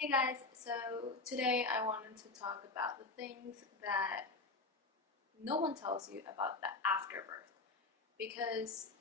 Hey guys, so today I wanted to talk about the things that no one tells you about the afterbirth, because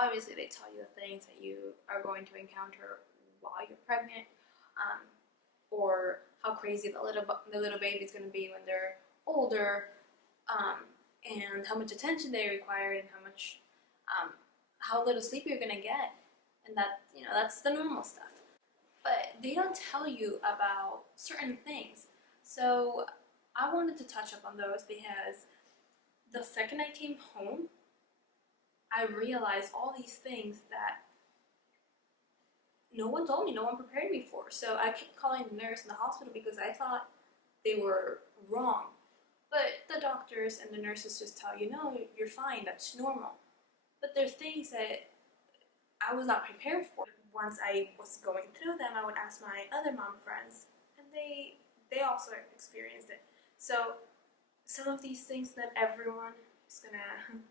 obviously they tell you the things that you are going to encounter while you're pregnant, um, or how crazy the little baby is going to be when they're older, um, and how much attention they require, and um, how little sleep you're going to get, and that's the normal stuff. But they don't tell you about certain things. So I wanted to touch up on those because the second I came home, I realized all these things that no one told me, no one prepared me for. So I kept calling the nurse in the hospital because I thought they were wrong. But the doctors and the nurses just tell you, no, you're fine, that's normal. But there's things that I was not prepared for. Once I was going through them, I would ask my other mom friends, and they also experienced it. So some of these things that everyone is gonna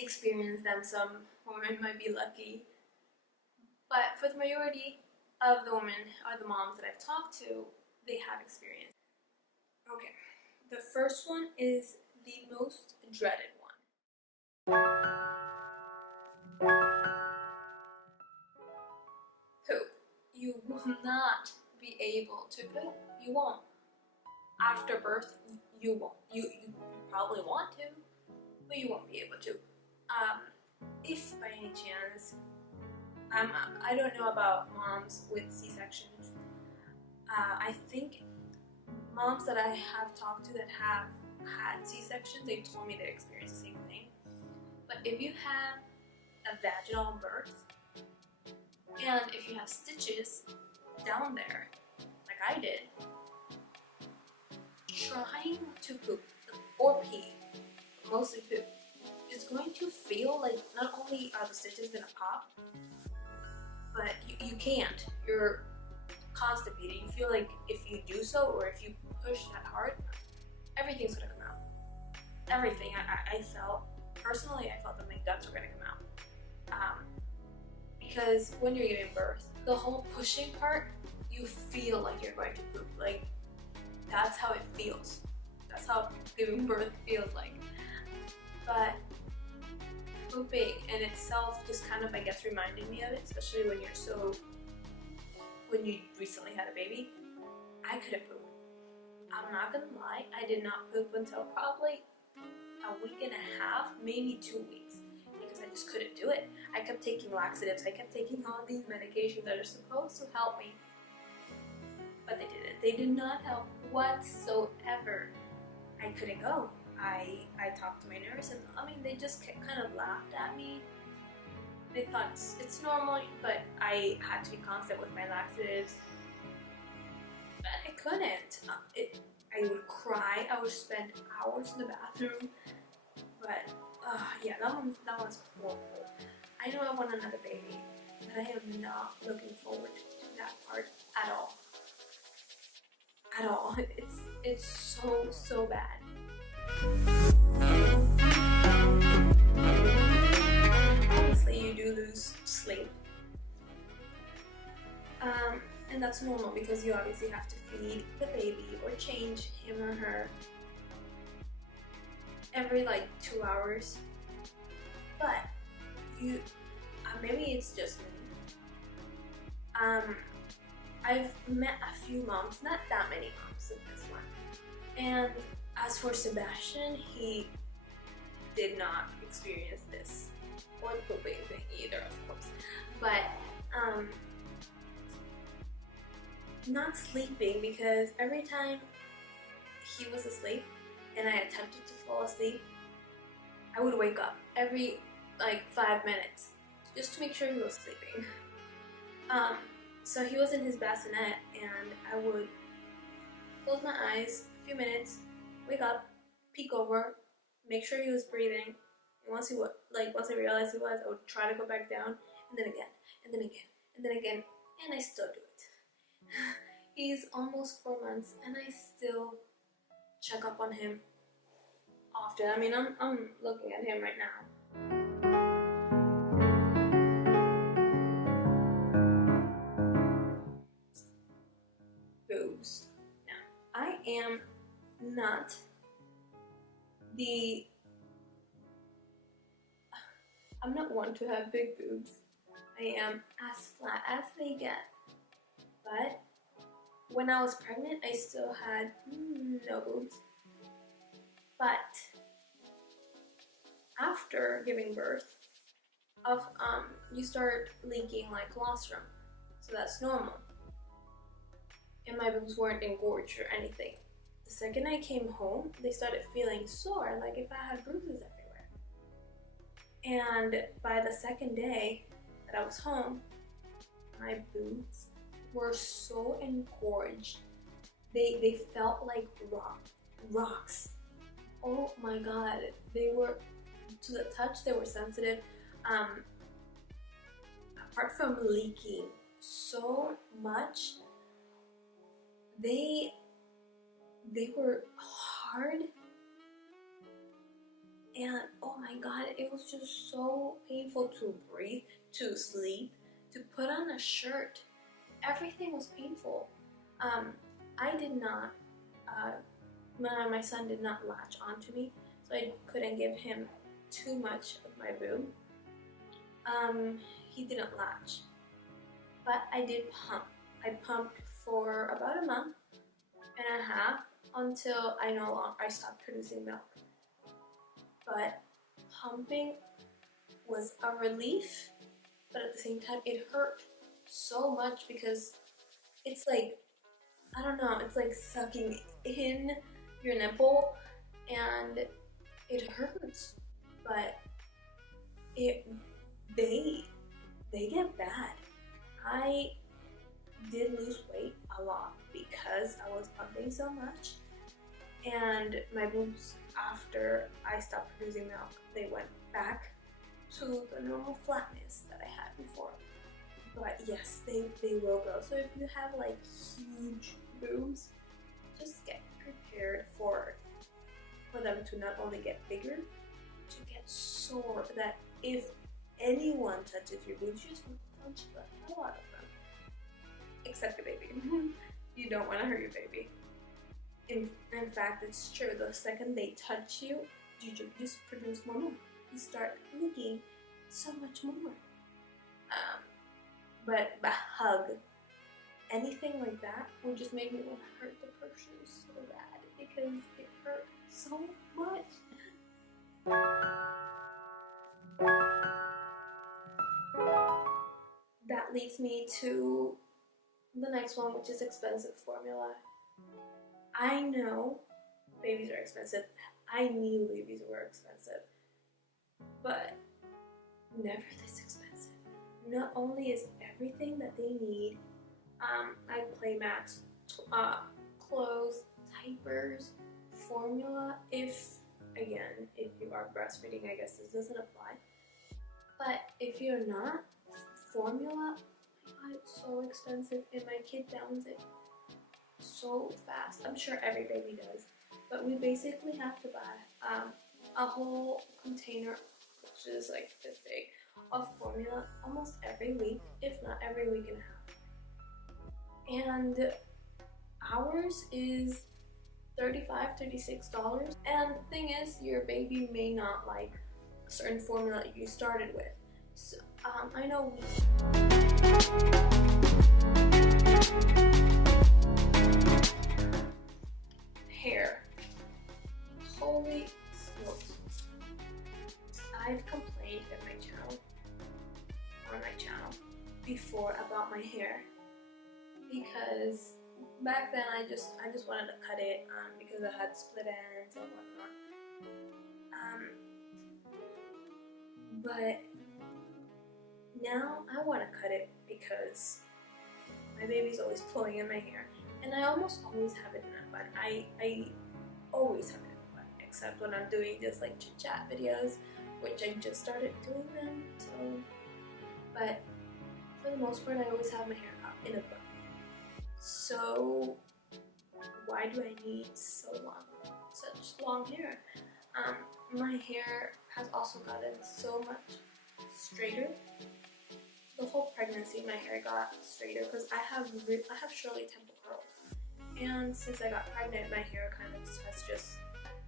experience them. Some women might be lucky, but for the majority of the women or the moms that I've talked to, they have experienced. Okay, the first one is the most dreaded one. Poop. You will not be able to poop. You won't. After birth, you won't. You probably want to, but you won't be able to. If by any chance, I don't know about moms with C-sections. I think moms that I have talked to that have had C-sections, they've told me they experienced the same thing. But if you have a vaginal birth, and if you have stitches down there, like I did, trying to poop or pee, mostly poop, is going to feel like not only are the stitches gonna pop, but you can't. You're constipated. You feel like if you do so or if you push that hard, everything's gonna come out. Everything. I felt, personally, I felt that my guts were gonna come out. Because when you're giving birth, the whole pushing part, you feel like you're going to poop. Like, that's how it feels. That's how giving birth feels like. But pooping in itself just kind of, I guess, reminded me of it, especially when you recently had a baby. I couldn't poop. I'm not gonna lie, I did not poop until probably a week and a half, maybe 2 weeks, because I just couldn't do it. I kept taking laxatives, I kept taking all these medications that are supposed to help me, but they didn't. They did not help whatsoever. I couldn't go. I talked to my nurse, and they just kind of laughed at me. They thought it's normal, but I had to be constant with my laxatives. But I couldn't. I would cry. I would spend hours in the bathroom. But yeah, that one's horrible. I know I want another baby, but I am not looking forward to that part at all. At all. It's so bad. Obviously, you do lose sleep. And that's normal because you obviously have to feed the baby or change him or her every like 2 hours. But maybe it's just me. I've met a few moms, not that many moms in this one. And as for Sebastian, he did not experience this or the pooping thing either, of course. But not sleeping, because every time he was asleep and I attempted to fall asleep, I would wake up every like 5 minutes just to make sure he was sleeping. So he was in his bassinet, and I would close my eyes a few minutes, wake up, peek over, make sure he was breathing. And once I realized he was, I would try to go back down, and then again, and then again, and then again, and I still do it. He's almost 4 months, and I still check up on him often. I'm looking at him right now. boobs. Now, I am not I'm not one to have big boobs. I am as flat as they get. But when I was pregnant, I still had no boobs. But after giving birth, you start leaking like colostrum, so that's normal. And my boobs weren't engorged or anything. The second I came home, they started feeling sore, like if I had bruises everywhere. And by the second day that I was home, my boobs were so engorged. They felt like rocks. Oh my god, they were, to the touch, they were sensitive. Apart from leaking so much, they were hard, and oh my god, it was just so painful to breathe, to sleep, to put on a shirt. Everything was painful. I did not, my son did not latch onto me, so I couldn't give him too much of my boob. He didn't latch, but I did pump. I pumped for about a month and a half until I stopped producing milk. But pumping was a relief, but at the same time it hurt so much because it's like, I don't know, it's like sucking in your nipple and it hurts. But they get bad. I did lose weight a lot because I was pumping so much, and my boobs, after I stopped producing milk, they went back to the normal flatness that I had before. But yes, they will grow. So if you have like huge boobs, just get prepared for them to not only get bigger, to get sore, that if anyone touches your boobs, you just want to punch the hell out of them. Except the baby. You don't want to hurt your baby. In fact, it's true. The second they touch you, you just produce more milk. You start leaking so much more. But a hug, anything like that, would just make me want to hurt the person so bad because it hurt so much. That leads me to the next one, which is expensive formula. I know babies are expensive. I knew babies were expensive, but never this expensive. Not only is everything that they need, like play mats, clothes, diapers, formula. If you are breastfeeding, I guess this doesn't apply. But if you're not, formula, oh my god, it's so expensive, and my kid downs it so fast. I'm sure every baby does, but we basically have to buy a whole container, which is like this big, of formula almost every week, if not every week and a half. And ours is $35, $36. And the thing is, your baby may not like a certain formula you started with. So, I know hair. Holy smokes. I've complained on my channel before about my hair, because back then I just wanted to cut it because I had split ends and whatnot. But now I want to cut it because my baby's always pulling in my hair, and I almost always have it in a bun. I always have it in a bun, except when I'm doing just like chit chat videos, which I just started doing them. So, but for the most part, I always have my hair up in a bun. So why do I need such long hair? My hair has also gotten so much straighter. The whole pregnancy, my hair got straighter because I have Shirley temple curls, And since I got pregnant, my hair kind of has just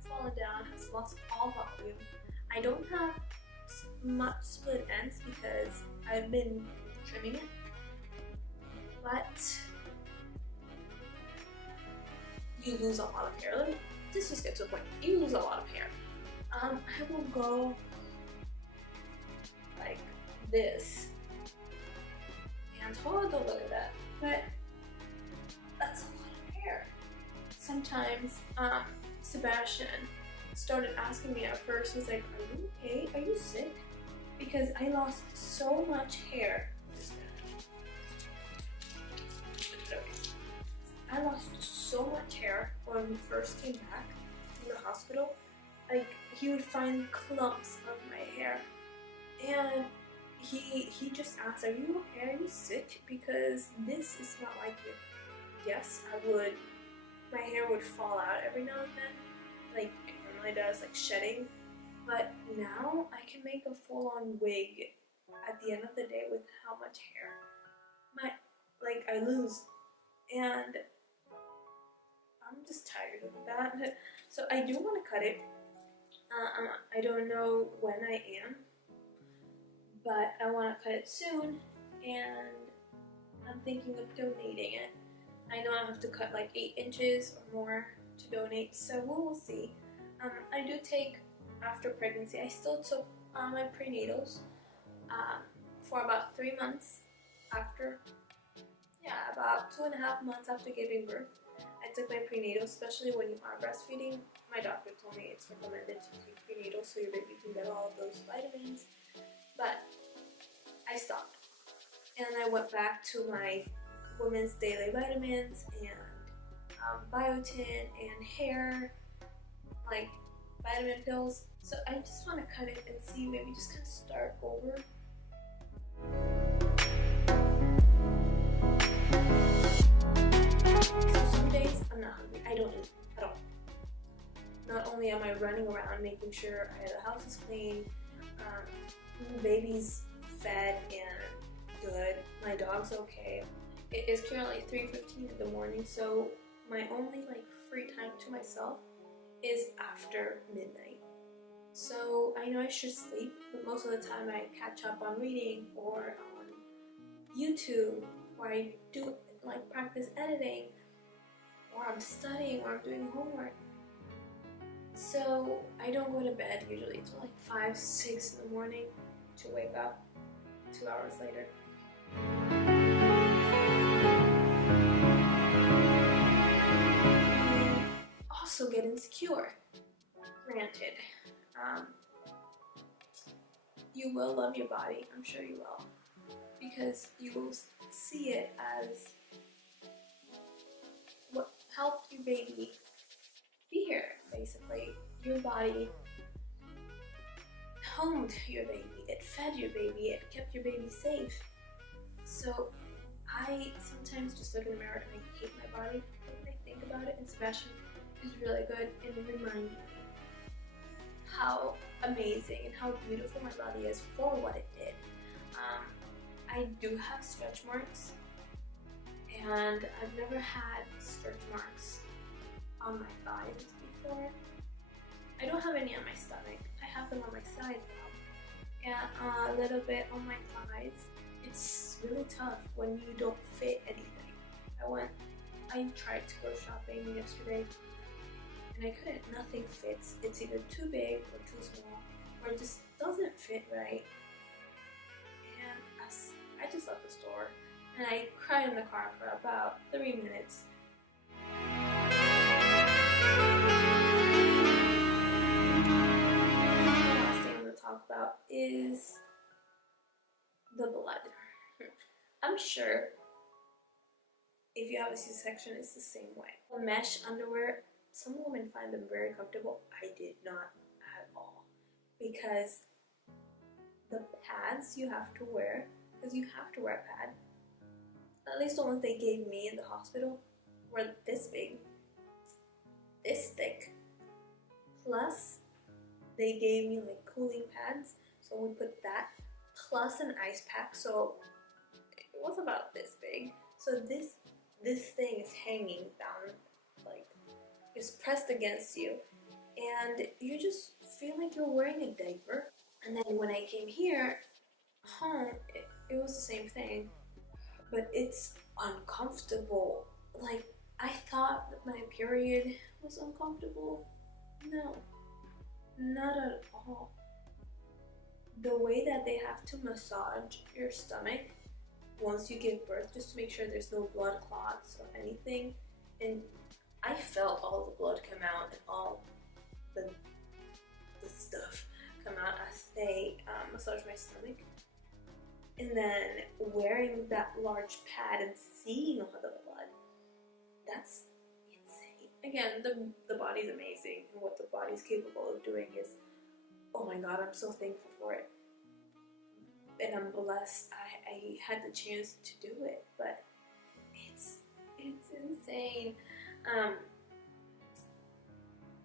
fallen down, has lost all volume. I don't have much split ends because I've been trimming it, but you lose a lot of hair. Let's just get to the point. You lose a lot of hair. I will go like this, and hold on, look at that. But that's a lot of hair. Sometimes Sebastian started asking me at first. He's like, "Are you okay? Are you sick?" Because I lost so much hair. I lost so much hair when we first came back from the hospital. Like, he would find clumps of my hair, and he just asked, "Are you okay? Are you sick? Because this is not like you." Yes, I would. My hair would fall out every now and then, like it normally does, like shedding. But now I can make a full-on wig at the end of the day with how much hair I lose, and I'm just tired of that. So I do want to cut it. I don't know when I am, but I want to cut it soon, and I'm thinking of donating it. I know I have to cut like 8 inches or more to donate, so we will see. I do take, after pregnancy, I still took my prenatals for about 3 months after, about 2.5 months after giving birth. I took my prenatal, especially when you are breastfeeding. My doctor told me it's recommended to take prenatal so your baby can get all of those vitamins. But I stopped. And I went back to my women's daily vitamins and biotin and hair, like vitamin pills. So I just want to cut it and see, maybe just kind of start over. Days I'm not hungry. I don't eat at all. Not only am I running around making sure the house is clean, the baby's fed and good, my dog's okay. It is currently 3:15 in the morning, so my only free time to myself is after midnight. So I know I should sleep, but most of the time I catch up on reading or on YouTube, or I do practice editing, or I'm studying, or I'm doing homework. So I don't go to bed usually until 5, 6 in the morning to wake up 2 hours later. Also get insecure. Granted, you will love your body, I'm sure you will, because you will see it as what helped your baby be here, basically. Your body homed your baby, it fed your baby, it kept your baby safe. So I sometimes just look in the mirror and I hate my body, but when I think about it, and Sebastian is really good in reminding me how amazing and how beautiful my body is for what it did. I do have stretch marks, and I've never had stretch marks on my thighs before. I don't have any on my stomach. I have them on my side now, and a little bit on my thighs. It's really tough when you don't fit anything. I tried to go shopping yesterday, and I couldn't. Nothing fits. It's either too big or too small, or it just doesn't fit right. And I just left the store, and I cried in the car for about 3 minutes. The last thing I'm going to talk about is the blood. I'm sure if you have a C-section, it's the same way. Mesh underwear, some women find them very comfortable. I did not at all, because the pads you have to wear, because you have to wear a pad, at least the ones they gave me in the hospital, were this big, this thick, plus they gave me cooling pads, so we put that, plus an ice pack, so it was about this big. So this this thing is hanging down, like it's pressed against you, and you just feel like you're wearing a diaper. And then when I came here home, it was the same thing, but it's uncomfortable. Like, I thought that my period was uncomfortable. No, not at all. The way that they have to massage your stomach once you give birth, just to make sure there's no blood clots or anything, and I felt all the blood come out and all the stuff come out as they massage my stomach. And then wearing that large pad and seeing all the blood, that's insane. Again, the body's amazing, and what the body's capable of doing is, oh my god, I'm so thankful for it. And I'm blessed I had the chance to do it, but it's insane.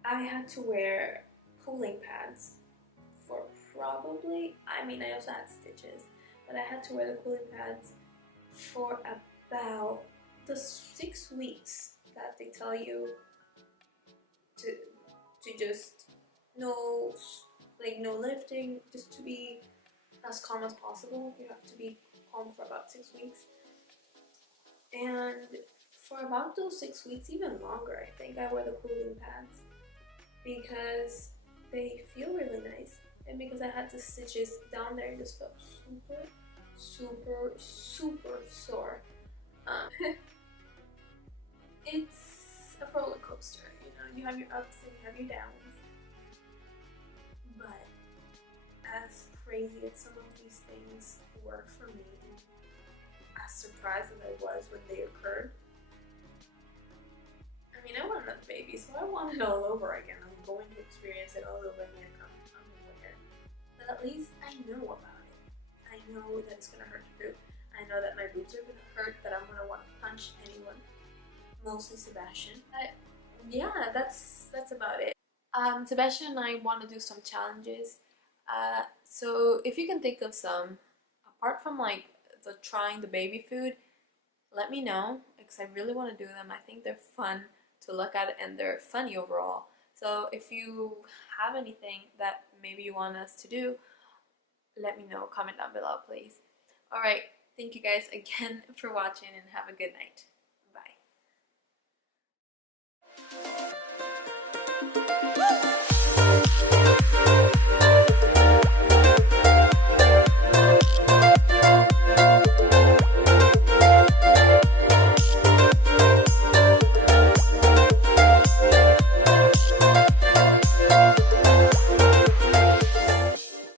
I had to wear cooling pads for probably, I mean, I also had stitches, but I had to wear the cooling pads for about the 6 weeks that they tell you to just no lifting, just to be as calm as possible. You have to be calm for about 6 weeks. And for about those 6 weeks, even longer, I think I wear the cooling pads because they feel really nice, and because I had the stitches down there, it just felt super sore. It's a roller coaster, you know. You have your ups and you have your downs, but as crazy as some of these things were for me, as surprised as I was when they occurred, I mean, I want another baby, so I want it all over again. I'm going to experience it all over again. I'm aware. But at least I know about it. I know that it's going to hurt to poop. I know that my boobs are going to hurt, that I'm going to want to punch anyone. Mostly Sebastian. But yeah, that's about it. Sebastian and I want to do some challenges. So if you can think of some, apart from like the trying the baby food, let me know, because I really want to do them. I think they're fun to look at and they're funny overall. So if you have anything that maybe you want us to do, let me know. Comment down below, please. Alright, thank you guys again for watching, and have a good night.